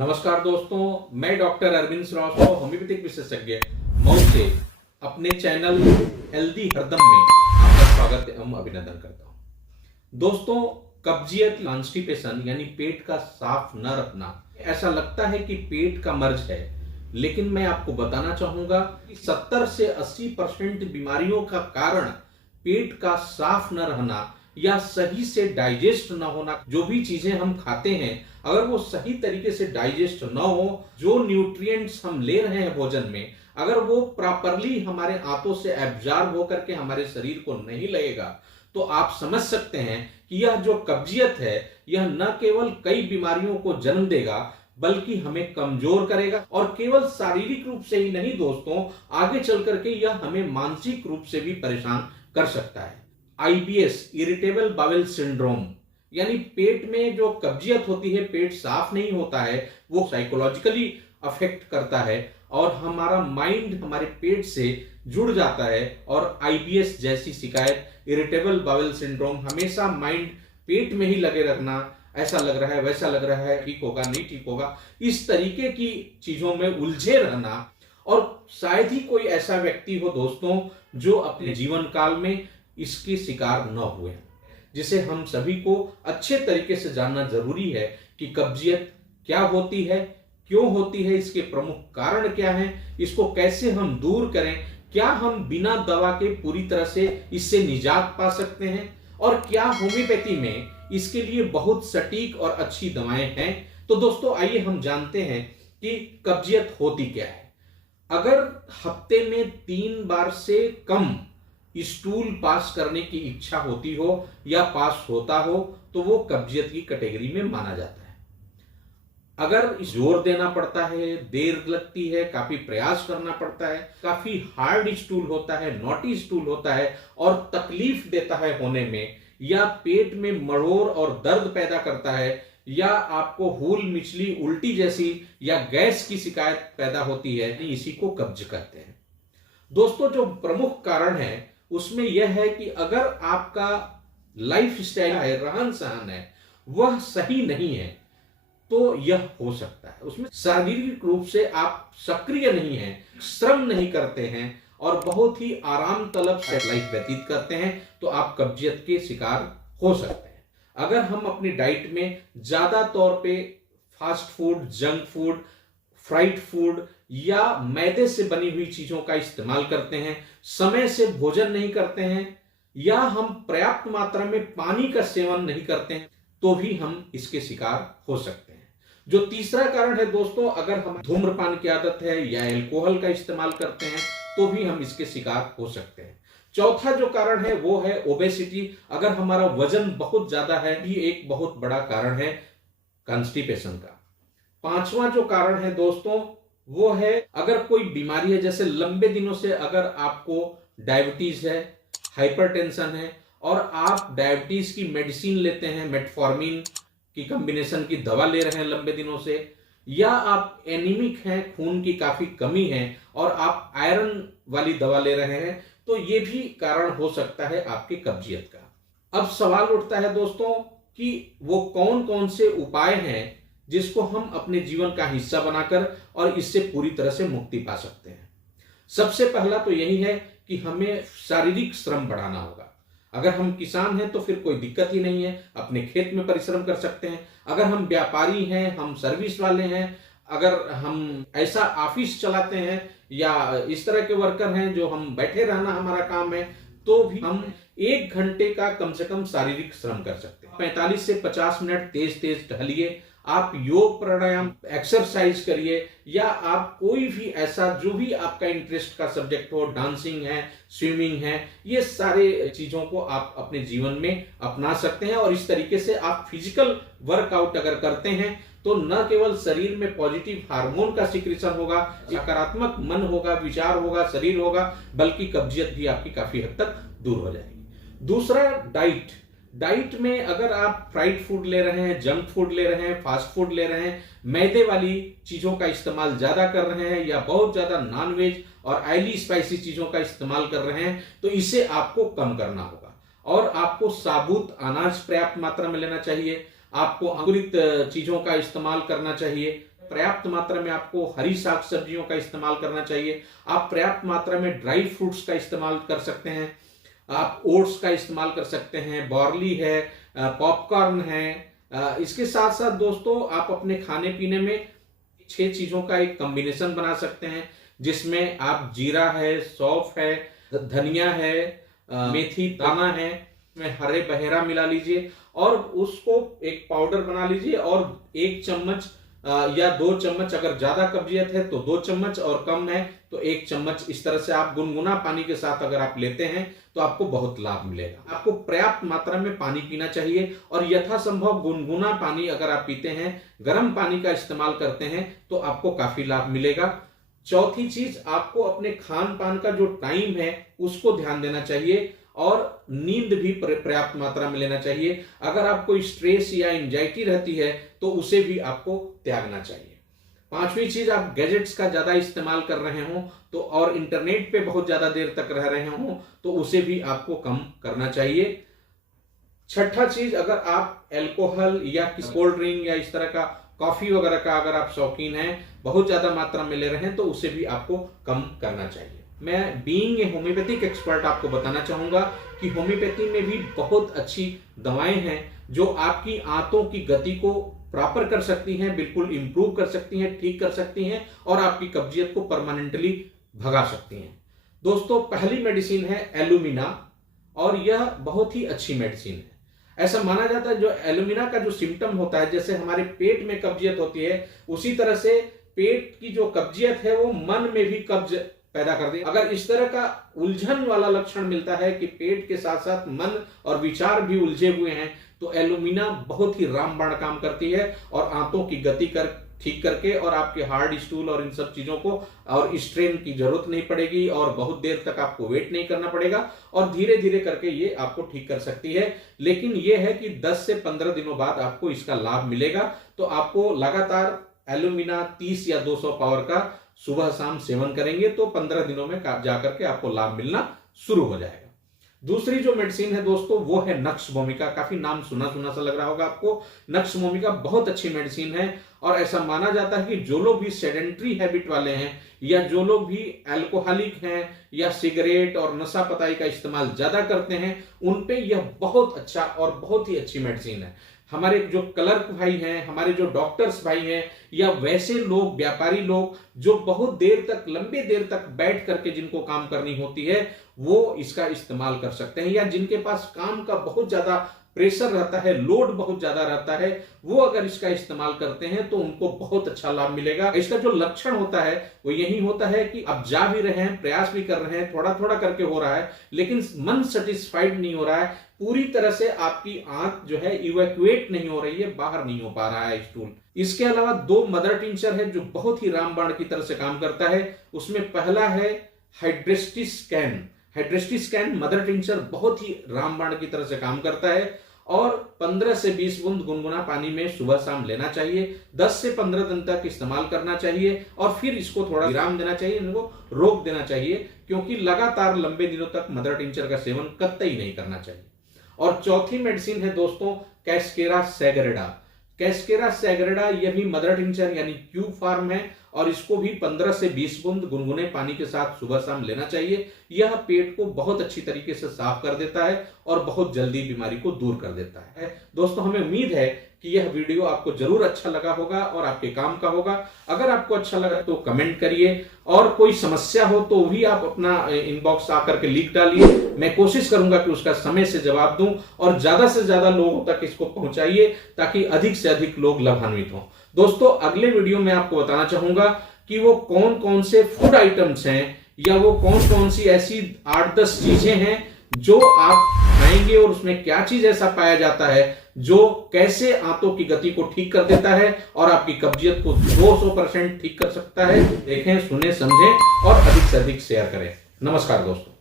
नमस्कार दोस्तों, मैं डॉक्टर अरविंद श्रीवास्तव, होम्योपैथिक विशेषज्ञ मऊ से अपने चैनल हेल्दी हरदम में आपका स्वागत एवं अभिनंदन करता हूं। दोस्तों, कब्जियत, कॉन्स्टिपेशन यानी पेट का साफ न रखना, ऐसा लगता है कि पेट का मर्ज है, लेकिन मैं आपको बताना चाहूंगा कि 70 से 80% बीमारियों का कारण पेट का साफ न रहना या सही से डाइजेस्ट न होना। जो भी चीजें हम खाते हैं अगर वो सही तरीके से डाइजेस्ट न हो, जो न्यूट्रिएंट्स हम ले रहे हैं भोजन में अगर वो प्रॉपरली हमारे आंतों से एब्जॉर्ब होकर के हमारे शरीर को नहीं लगेगा, तो आप समझ सकते हैं कि यह जो कब्जियत है यह न केवल कई बीमारियों को जन्म देगा बल्कि हमें कमजोर करेगा, और केवल शारीरिक रूप से ही नहीं दोस्तों, आगे चल करके यह हमें मानसिक रूप से भी परेशान कर सकता है। IBS, इरिटेबल बाउल सिंड्रोम, यानी पेट में जो कब्जियत होती है, पेट साफ नहीं होता है, वो साइकोलॉजिकली अफेक्ट करता है और हमारा माइंड हमारे पेट से जुड़ जाता है। और IBS जैसी शिकायत, इरिटेबल बाउल सिंड्रोम, हमेशा माइंड पेट में ही लगे रखना, ऐसा लग रहा है वैसा लग रहा है, ठीक होगा नहीं ठीक होगा, इस तरीके की चीजों में उलझे रहना। और शायद ही कोई ऐसा व्यक्ति हो दोस्तों जो अपने जीवन काल में इसके शिकार न हुए, जिसे हम सभी को अच्छे तरीके से जानना जरूरी है कि कब्जियत क्या होती है, क्यों होती है, इसके प्रमुख कारण क्या हैं, इसको कैसे हम दूर करें, क्या हम बिना दवा के पूरी तरह से इससे निजात पा सकते हैं, और क्या होम्योपैथी में इसके लिए बहुत सटीक और अच्छी दवाएं हैं। तो दोस्तों आइए हम जानते हैं कि कब्जियत होती क्या है। अगर हफ्ते में 3 बार से कम स्टूल पास करने की इच्छा होती हो या पास होता हो तो वो कब्जियत की कैटेगरी में माना जाता है। अगर जोर देना पड़ता है, देर लगती है, काफी प्रयास करना पड़ता है, काफी हार्ड स्टूल होता है, नॉटी स्टूल होता है और तकलीफ देता है होने में, या पेट में मरोड़ और दर्द पैदा करता है, या आपको हूल, मिचली, उल्टी जैसी या गैस की शिकायत पैदा होती है, इसी को कब्ज कहते हैं। दोस्तों, जो प्रमुख कारण है उसमें यह है कि अगर आपका लाइफ स्टाइल है, रहन सहन है, वह सही नहीं है तो यह हो सकता है। उसमें शारीरिक रूप से आप सक्रिय नहीं हैं, श्रम नहीं करते हैं और बहुत ही आराम तलब से लाइफ व्यतीत करते हैं, तो आप कब्जियत के शिकार हो सकते हैं। अगर हम अपनी डाइट में ज्यादा तौर पे fast food, junk food, fried food या मैदे से बनी हुई चीजों का इस्तेमाल करते हैं, समय से भोजन नहीं करते हैं, या हम पर्याप्त मात्रा में पानी का सेवन नहीं करते हैं, तो भी हम इसके शिकार हो सकते हैं। जो तीसरा कारण है दोस्तों, अगर हम धूम्रपान की आदत है या अल्कोहल का इस्तेमाल करते हैं तो भी हम इसके शिकार हो सकते हैं। चौथा जो कारण है वो है ओबेसिटी। अगर हमारा वजन बहुत ज्यादा है, भी एक बहुत बड़ा कारण है कॉन्स्टिपेशन का। पांचवा जो कारण है दोस्तों वो है अगर कोई बीमारी है, जैसे लंबे दिनों से अगर आपको डायबिटीज है, हाइपरटेंशन है और आप डायबिटीज की मेडिसिन लेते हैं, मेटफॉर्मिन की कॉम्बिनेशन की दवा ले रहे हैं लंबे दिनों से, या आप एनीमिक हैं, खून की काफी कमी है और आप आयरन वाली दवा ले रहे हैं, तो ये भी कारण हो सकता है आपके कब्जियत का। अब सवाल उठता है दोस्तों कि वो कौन कौन से उपाय हैं जिसको हम अपने जीवन का हिस्सा बनाकर और इससे पूरी तरह से मुक्ति पा सकते हैं। सबसे पहला तो यही है कि हमें शारीरिक श्रम बढ़ाना होगा। अगर हम किसान हैं तो फिर कोई दिक्कत ही नहीं है, अपने खेत में परिश्रम कर सकते हैं। अगर हम व्यापारी हैं, हम सर्विस वाले हैं, अगर हम ऐसा ऑफिस चलाते हैं या इस तरह के वर्कर हैं जो हम बैठे रहना हमारा काम है, तो भी हम 1 घंटे का कम से कम शारीरिक श्रम कर सकते हैं। 45 से 50 मिनट तेज तेज टहलिए, आप योग प्राणायाम एक्सरसाइज करिए, या आप कोई भी ऐसा जो भी आपका इंटरेस्ट का सब्जेक्ट हो, डांसिंग है, स्विमिंग है, ये सारे चीजों को आप अपने जीवन में अपना सकते हैं। और इस तरीके से आप फिजिकल वर्कआउट अगर करते हैं तो न केवल शरीर में पॉजिटिव हार्मोन का सिक्रेशन होगा, सकारात्मक मन होगा, विचार होगा, शरीर होगा, बल्कि कब्जियत भी आपकी काफी हद तक दूर हो जाएगी। दूसरा, डाइट में अगर आप फ्राइड फूड ले रहे हैं, जंक फूड ले रहे हैं, फास्ट फूड ले रहे हैं, मैदे वाली चीजों का इस्तेमाल ज्यादा कर रहे हैं, या बहुत ज्यादा नॉनवेज और ऑयली स्पाइसी चीजों का इस्तेमाल कर रहे हैं, तो इसे आपको कम करना होगा। और आपको साबुत अनाज पर्याप्त मात्रा में लेना चाहिए, आपको अंकुरित चीजों का इस्तेमाल करना चाहिए, पर्याप्त मात्रा में आपको हरी साग सब्जियों का इस्तेमाल करना चाहिए। आप पर्याप्त मात्रा में ड्राई फ्रूट्स का इस्तेमाल कर सकते हैं, आप ओट्स का इस्तेमाल कर सकते हैं, बार्ली है, पॉपकॉर्न है। इसके साथ साथ दोस्तों आप अपने खाने पीने में 6 चीजों का एक कॉम्बिनेशन बना सकते हैं, जिसमें आप जीरा है, सौंफ है, धनिया है, मेथी दाना है, में हरे बहेरा मिला लीजिए और उसको एक पाउडर बना लीजिए और 1 चम्मच या 2 चम्मच, अगर ज्यादा कब्जियत है तो 2 चम्मच और कम है तो 1 चम्मच, इस तरह से आप गुनगुना पानी के साथ अगर आप लेते हैं तो आपको बहुत लाभ मिलेगा। आपको पर्याप्त मात्रा में पानी पीना चाहिए और यथासंभव गुनगुना पानी अगर आप पीते हैं, गर्म पानी का इस्तेमाल करते हैं तो आपको काफी लाभ मिलेगा। चौथी चीज, आपको अपने खान पान का जो टाइम है उसको ध्यान देना चाहिए और नींद भी पर्याप्त मात्रा में लेना चाहिए। अगर आपको स्ट्रेस या एंजाइटी रहती है तो उसे भी आपको त्यागना चाहिए। 5वीं चीज, आप गैजेट्स का ज्यादा इस्तेमाल कर रहे हो तो और इंटरनेट पे बहुत ज्यादा देर तक रह रहे हो तो उसे भी आपको कम करना चाहिए। 6ठा चीज, अगर आप अल्कोहल या कोल्ड ड्रिंक या इस तरह का कॉफी वगैरह का अगर आप शौकीन हैं, बहुत ज्यादा मात्रा में ले रहे हैं तो उसे भी आपको कम करना चाहिए। मैं बीइंग ए होम्योपैथिक एक्सपर्ट आपको बताना चाहूंगा कि होम्योपैथी में भी बहुत अच्छी दवाएं हैं जो आपकी आंतों की गति को प्रॉपर कर सकती हैं, बिल्कुल इंप्रूव कर सकती हैं, ठीक कर सकती हैं और आपकी कब्जियत को परमानेंटली भगा सकती हैं। दोस्तों, पहली मेडिसिन है एलुमिना और यह बहुत ही अच्छी मेडिसिन है। ऐसा माना जाता है जो एलुमिना का जो सिम्टम होता है, जैसे हमारे पेट में कब्जियत होती है, उसी तरह से पेट की जो कब्जियत है वो मन में भी कब्ज पैदा कर दे। अगर इस तरह का उलझन वाला लक्षण मिलता है कि पेट के साथ साथ मन और विचार भी उलझे हुए हैं तो एलुमिना बहुत ही रामबाण काम करती है और आंतों की गति ठीक करके और आपके हार्ड स्टूल और इन सब चीजों को और स्ट्रेन की जरूरत नहीं पड़ेगी और बहुत देर तक आपको वेट नहीं करना पड़ेगा और धीरे धीरे करके ये आपको ठीक कर सकती है। लेकिन ये है कि 10 से 15 दिनों बाद आपको इसका लाभ मिलेगा। तो आपको लगातार एलुमिना 30 या 200 पावर का सुबह शाम सेवन करेंगे तो 15 दिनों में जाकर के आपको लाभ मिलना शुरू हो जाएगा। दूसरी जो मेडिसिन है दोस्तों वो है नक्स भूमिका। काफी नाम सुना सुना सा लग रहा होगा आपको। नक्स भूमिका बहुत अच्छी मेडिसिन है और ऐसा माना जाता है कि जो लोग भी सेडेंट्री हैबिट वाले हैं या जो लोग भी अल्कोहलिक हैं या सिगरेट और नशा पताई का इस्तेमाल ज्यादा करते हैं उन पे यह बहुत अच्छा और बहुत ही अच्छी मेडिसिन है। हमारे जो क्लर्क भाई हैं, हमारे जो डॉक्टर्स भाई हैं या वैसे लोग, व्यापारी लोग जो बहुत देर तक, लंबे देर तक बैठ करके जिनको काम करनी होती है वो इसका इस्तेमाल कर सकते हैं, या जिनके पास काम का बहुत ज्यादा प्रेशर रहता है, लोड बहुत ज्यादा रहता है, वो अगर इसका इस्तेमाल करते हैं तो उनको बहुत अच्छा लाभ मिलेगा। इसका जो लक्षण होता है वो यही होता है कि आप जा भी रहे हैं, प्रयास भी कर रहे हैं, थोड़ा थोड़ा करके हो रहा है, लेकिन मन सेटिस्फाइड नहीं हो रहा है, पूरी तरह से आपकी आंत जो है इवैक्यूएट नहीं हो रही है, बाहर नहीं हो पा रहा है स्टूल। इसके अलावा 2 मदर टिंचर है जो बहुत ही रामबाण की तरह से काम करता है। उसमें पहला है हाइड्रेस्टिस्कैन। हाइड्रेस्टिस्कैन मदर टिंचर बहुत ही रामबाण की तरह से काम करता है और 15 से 20 बूंद गुनगुना पानी में सुबह शाम लेना चाहिए। 10 से 15 दिन तक इस्तेमाल करना चाहिए और फिर इसको थोड़ा विराम देना चाहिए, इनको रोक देना चाहिए, क्योंकि लगातार लंबे दिनों तक मदर टिंचर का सेवन कतई नहीं करना चाहिए। और चौथी मेडिसिन है दोस्तों कैस्केरा सैगरेडा। कैस्केरा सैगरेडा यह भी मदर टिंचर यानी क्यूब फॉर्म है और इसको भी 15 से 20 बूंद गुनगुने पानी के साथ सुबह शाम लेना चाहिए। यह पेट को बहुत अच्छी तरीके से साफ कर देता है और बहुत जल्दी बीमारी को दूर कर देता है। दोस्तों, हमें उम्मीद है कि यह वीडियो आपको जरूर अच्छा लगा होगा और आपके काम का होगा। अगर आपको अच्छा लगा तो कमेंट करिए और कोई समस्या हो तो भी आप अपना इनबॉक्स आकर के लिख डालिए। मैं कोशिश करूंगा कि उसका समय से जवाब दूं और ज्यादा से ज्यादा लोगों तक इसको पहुंचाइए ताकि अधिक से अधिक लोग लाभान्वित हों। दोस्तों, अगले वीडियो में आपको बताना चाहूंगा कि वो कौन कौन से फूड आइटम्स हैं या वो कौन कौन सी ऐसी 8-10 चीजें हैं जो आप खाएंगे और उसमें क्या चीज ऐसा पाया जाता है जो कैसे आंतों की गति को ठीक कर देता है और आपकी कब्जियत को 200% ठीक कर सकता है। देखें, सुने, समझें और अधिक से अधिक शेयर करें। नमस्कार दोस्तों।